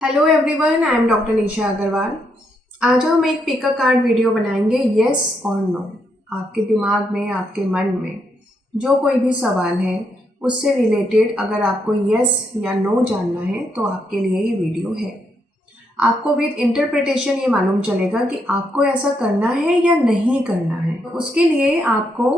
Hello everyone, I am doctor Nisha Agarwal. आज हम एक पिक कार्ड वीडियो बनाएंगे यस और नो। आपके दिमाग में, आपके मन में जो कोई भी सवाल है उससे रिलेटेड अगर आपको यस या नो जानना है तो आपके लिए ये वीडियो है। आपको विद इंटरप्रिटेशन ये मालूम चलेगा कि आपको ऐसा करना है या नहीं करना है। तो उसके लिए आपको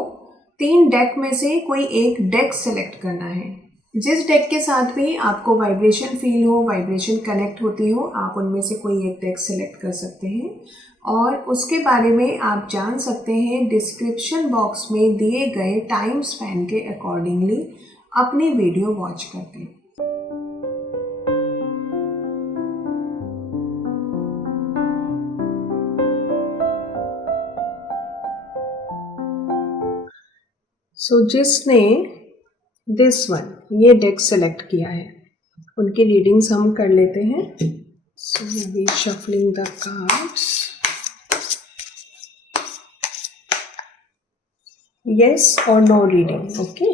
3 डेक में से कोई एक डेक सेलेक्ट करना है। जिस डेक के साथ भी आपको वाइब्रेशन फील हो, वाइब्रेशन कनेक्ट होती हो, आप उनमें से कोई एक डेक सेलेक्ट कर सकते हैं और उसके बारे में आप जान सकते हैं डिस्क्रिप्शन बॉक्स में दिए गए टाइम स्पैन के अकॉर्डिंगली अपनी वीडियो वॉच करके। जिसने दिस वन ये डेक सेलेक्ट किया है उनकी रीडिंग्स हम कर लेते हैं। So we shuffling the cards. Yes और no reading. Okay,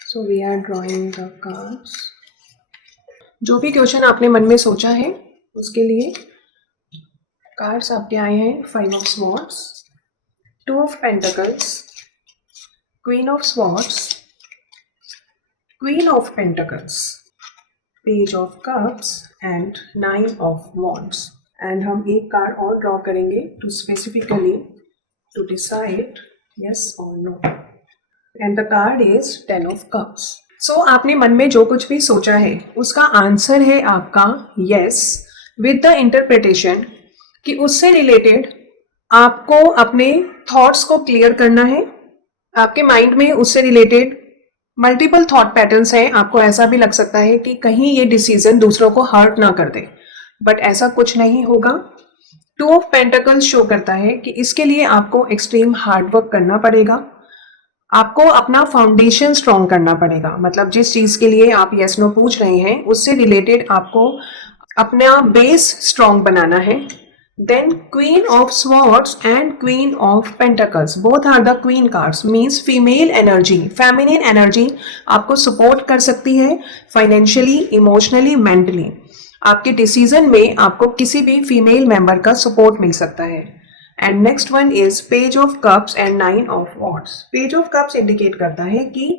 so we are drawing the cards. जो भी क्वेश्चन आपने मन में सोचा है उसके लिए कार्ड्स आपके आए हैं। 5 of swords, 2 of pentacles, queen of swords, Queen of Pentacles, Page of Cups and 9 of Wands. And हम एक कार्ड और ड्रॉ करेंगे to specifically to decide yes or no. And the card is 10 of Cups. So आपने मन में जो कुछ भी सोचा है उसका आंसर है आपका yes with the interpretation कि उससे रिलेटेड आपको अपने थॉट्स को क्लियर करना है। आपके माइंड में उससे रिलेटेड मल्टीपल थॉट पैटर्न्स हैं। आपको ऐसा भी लग सकता है कि कहीं ये डिसीजन दूसरों को हर्ट ना कर दे, बट ऐसा कुछ नहीं होगा। 2 ऑफ पेंटिकल्स शो करता है कि इसके लिए आपको एक्सट्रीम हार्ड वर्क करना पड़ेगा। आपको अपना फाउंडेशन स्ट्रॉन्ग करना पड़ेगा। मतलब जिस चीज के लिए आप यस नो पूछ रहे हैं उससे रिलेटेड आपको अपना बेस स्ट्रॉन्ग बनाना है। Then Queen of Swords and Queen of Pentacles, both are the Queen cards, means female energy, feminine energy आपको support कर सकती है financially, emotionally, mentally। आपके decision में आपको किसी भी female member का support मिल सकता है। And next one is Page of Cups and 9 of Wands। Page of Cups indicate करता है कि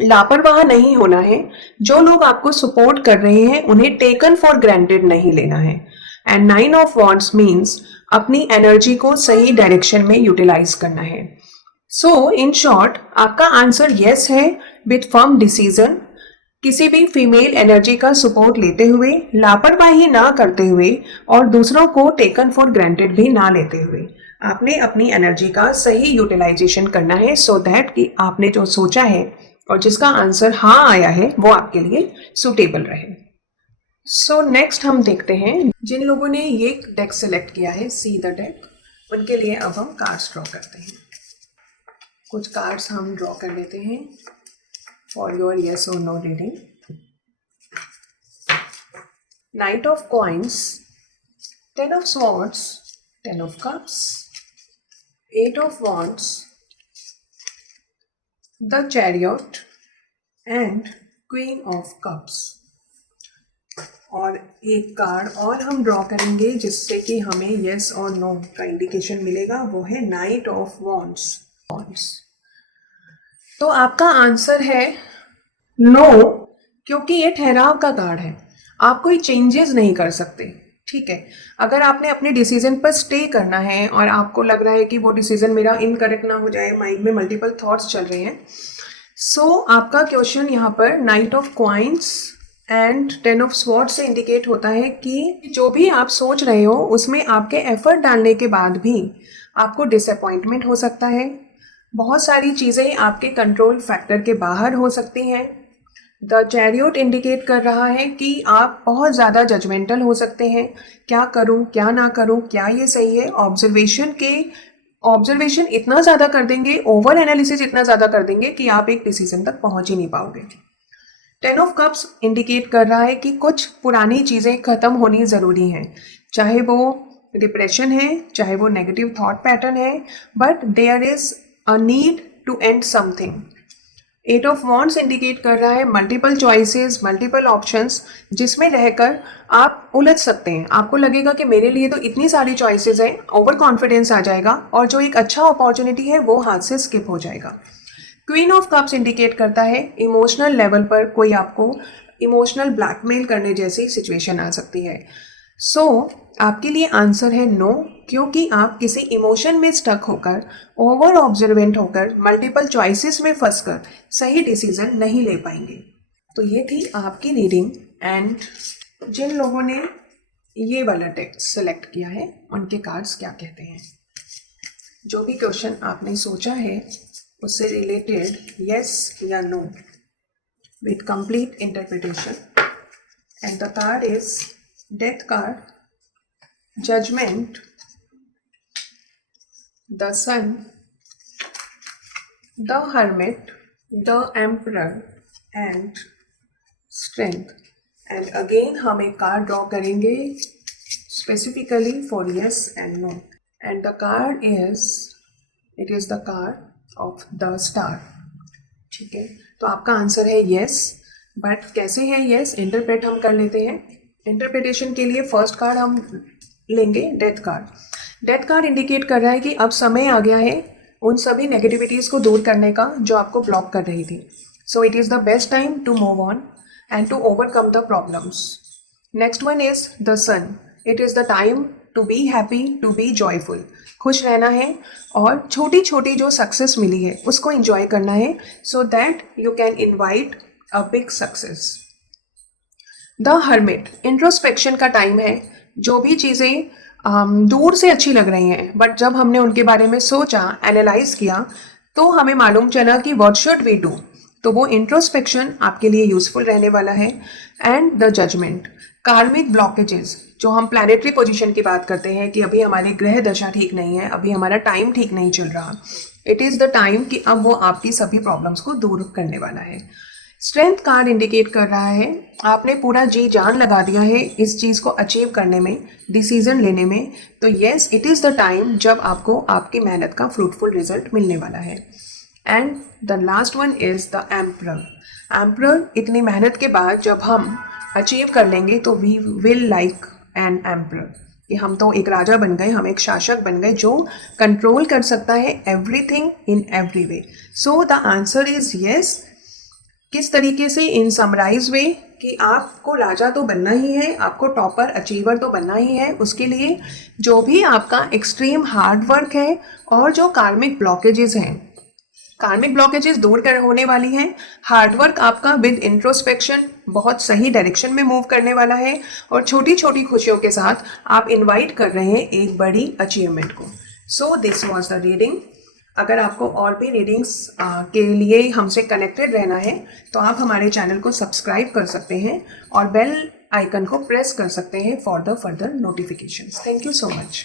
लापरवाह नहीं होना है। जो लोग आपको सपोर्ट कर रहे हैं उन्हें टेकन फॉर ग्रांटेड नहीं लेना है। एंड 9 ऑफ वॉन्ड्स मीन्स अपनी एनर्जी को सही डायरेक्शन में यूटिलाइज करना है। सो इन शॉर्ट आपका आंसर यस है विथ फर्म डिसीजन, किसी भी फीमेल एनर्जी का सपोर्ट लेते हुए, लापरवाही ना करते हुए और दूसरों को टेकन फॉर ग्रांटेड भी ना लेते हुए आपने अपनी एनर्जी का सही यूटिलाइजेशन करना है सो दैट कि आपने जो सोचा है और जिसका आंसर हाँ आया है वो आपके लिए सुटेबल रहे। सो नेक्स्ट हम देखते हैं जिन लोगों ने ये डेक सेलेक्ट किया है, सी द डेक, उनके लिए अब हम कार्ड्स ड्रॉ करते हैं। कुछ कार्ड्स हम ड्रॉ कर लेते हैं फॉर योर यस और no reading. Knight of coins, 10 of swords, 10 of cups, 8 of wands, the chariot and queen of cups. और एक कार्ड और हम ड्रॉ करेंगे जिससे कि हमें यस और नो का इंडिकेशन मिलेगा, वो है नाइट ऑफ वॉन्ड्स। तो आपका आंसर है नो, क्योंकि ये ठहराव का कार्ड है। आप कोई चेंजेस नहीं कर सकते। ठीक है, अगर आपने अपने डिसीजन पर स्टे करना है और आपको लग रहा है कि वो डिसीजन मेरा इनकरेक्ट ना हो जाए, माइंड में मल्टीपल थॉट्स चल रहे हैं, सो आपका क्वेश्चन यहाँ पर night of coins and 10 of sword से इंडिकेट होता है कि जो भी आप सोच रहे हो उसमें आपके एफर्ट डालने के बाद भी आपको डिसअपॉइंटमेंट हो सकता है। बहुत सारी चीज़ें आपके कंट्रोल फैक्टर के बाहर हो सकती हैं। द चैरियट इंडिकेट कर रहा है कि आप बहुत ज़्यादा जजमेंटल हो सकते हैं। क्या करूं, क्या ना करूं, क्या ये सही है। ऑब्जर्वेशन इतना ज़्यादा कर देंगे, ओवर एनालिसिस इतना ज़्यादा कर देंगे कि आप एक डिसीजन तक पहुंच ही नहीं पाओगे। 10 ऑफ कप्स इंडिकेट कर रहा है कि कुछ पुरानी चीज़ें ख़त्म होनी ज़रूरी हैं, चाहे वो डिप्रेशन है, चाहे वो नेगेटिव थॉट पैटर्न है, but there is a need to end something. Eight of wands indicate कर रहा है मल्टीपल चॉइसेस, मल्टीपल ऑप्शंस, जिसमें रहकर आप उलझ सकते हैं। आपको लगेगा कि मेरे लिए तो इतनी सारी चॉइसेस हैं, ओवर कॉन्फिडेंस आ जाएगा और जो एक अच्छा अपॉर्चुनिटी है वो हाथ से स्किप हो जाएगा। क्वीन ऑफ कप्स इंडिकेट करता है इमोशनल लेवल पर कोई आपको इमोशनल ब्लैकमेल करने जैसी सिचुएशन आ सकती है। सो आपके लिए आंसर है नो, क्योंकि आप किसी इमोशन में स्टक होकर, ओवर ऑब्जर्वेंट होकर, मल्टीपल चॉइसेस में फंसकर सही डिसीजन नहीं ले पाएंगे। तो ये थी आपकी रीडिंग। एंड जिन लोगों ने ये वाला टेक्स्ट सेलेक्ट किया है उनके कार्ड्स क्या कहते हैं, जो भी क्वेश्चन आपने सोचा है उससे रिलेटेड यस या no with complete interpretation. And the card is death card, judgement, the sun, the hermit, the emperor and strength. And again हम एक कार्ड ड्रॉ करेंगे specifically for yes and no. And the card is, it is the card of the star. ठीक है, तो आपका answer है yes, but कैसे है yes इंटरप्रेट हम कर लेते हैं। इंटरप्रिटेशन के लिए फर्स्ट कार्ड हम लेंगे death card. Death card indicate कर रहा है कि अब समय आ गया है उन सभी नेगेटिविटीज़ को दूर करने का जो आपको ब्लॉक कर रही थी। So it is the best time to move on and to overcome the problems. Next one is the sun. It is the time to be happy, to be joyful. खुश रहना है और छोटी छोटी जो सक्सेस मिली है उसको इंजॉय करना है, so that you can invite a big success. The hermit, introspection का टाइम है। जो भी चीज़ें दूर से अच्छी लग रही हैं बट जब हमने उनके बारे में सोचा, एनालाइज किया, तो हमें मालूम चला कि व्हाट शुड वी डू। तो वो इंट्रोस्पेक्शन आपके लिए यूजफुल रहने वाला है। एंड द जजमेंट, कार्मिक ब्लॉकेजेस, जो हम प्लानिटरी पोजीशन की बात करते हैं कि अभी हमारे ग्रह दशा ठीक नहीं है, अभी हमारा टाइम ठीक नहीं चल रहा, इट इज़ द टाइम कि अब वो आपकी सभी प्रॉब्लम्स को दूर करने वाला है। स्ट्रेंथ कार्ड इंडिकेट कर रहा है आपने पूरा जी जान लगा दिया है इस चीज़ को अचीव करने में, डिसीजन लेने में। तो yes, it is the time जब आपको आपकी मेहनत का फ्रूटफुल रिजल्ट मिलने वाला है। And the last one is the emperor. Emperor, इतनी मेहनत के बाद जब हम अचीव कर लेंगे तो we will like an emperor, कि हम तो एक राजा बन गए, हम एक शासक बन गए जो कंट्रोल कर सकता है everything in every way. So the answer is yes. किस तरीके से, इन समराइज वे, कि आपको राजा तो बनना ही है, आपको टॉपर अचीवर तो बनना ही है। उसके लिए जो भी आपका एक्सट्रीम हार्ड वर्क है और जो कार्मिक ब्लॉकेजेस हैं, कार्मिक ब्लॉकेजेस दूर कर होने वाली हैं। हार्ड वर्क आपका विद इंट्रोस्पेक्शन बहुत सही डायरेक्शन में मूव करने वाला है और छोटी छोटी खुशियों के साथ आप इनवाइट कर रहे हैं एक बड़ी अचीवमेंट को। So this was the reading. अगर आपको और भी रीडिंग्स के लिए हमसे कनेक्टेड रहना है तो आप हमारे चैनल को सब्सक्राइब कर सकते हैं और बेल आइकन को प्रेस कर सकते हैं for the further notifications. Thank you so much.